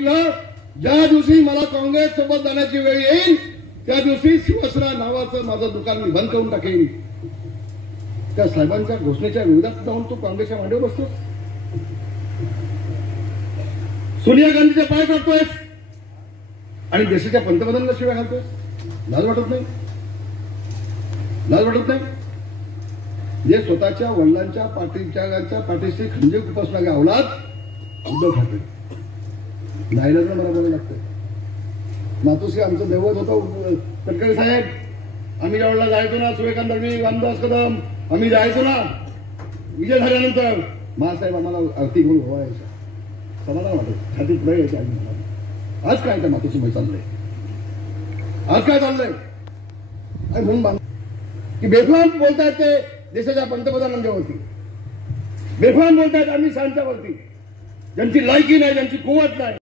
सांगितलं, ज्या दिवशी मला काँग्रेस सोबत जाण्याची वेळ येईल त्या दिवशी शिवसेना नावाचं माझं दुकान मी बंद करून टाकेन. त्या साहेबांच्या घोषणेच्या विरोधात जाऊन तो काँग्रेसच्या मांडीवर बसतो. सोनिया गांधीच्या पाय काढतोय आणि देशाच्या पंतप्रधानांना शिवाय घालतोय. लाज वाटत नाही? लाज वाटत नाही? जे स्वतःच्या वडिलांच्या पाठीशी खंजीर खुपसणारे अवलाद उद्धव ठाकरे. नाईलाजाने मला बोलायला लागतंय. मातोश्री आमचं दैवत होतं तडकरे साहेब. आम्ही ज्या वेळेला जायचो ना, सुरेखा दळवी, रामदास कदम, आम्ही जायचो ना विजय झाल्यानंतर, महासाहेब आम्हाला आरती घेऊन व्हायचं. समाधान वाटत, छातीत पुढे यायची आम्ही. मला आज काय त्या मातोश्री चाललंय? आज काय चाललंय? म्हणून की बेफाम बोलतायत ते देशाच्या पंतप्रधानांच्यावरती, बेफाम बोलतायत अमित शहांच्यावरती, ज्यांची लायकी नाही, ज्यांची कुवत नाही.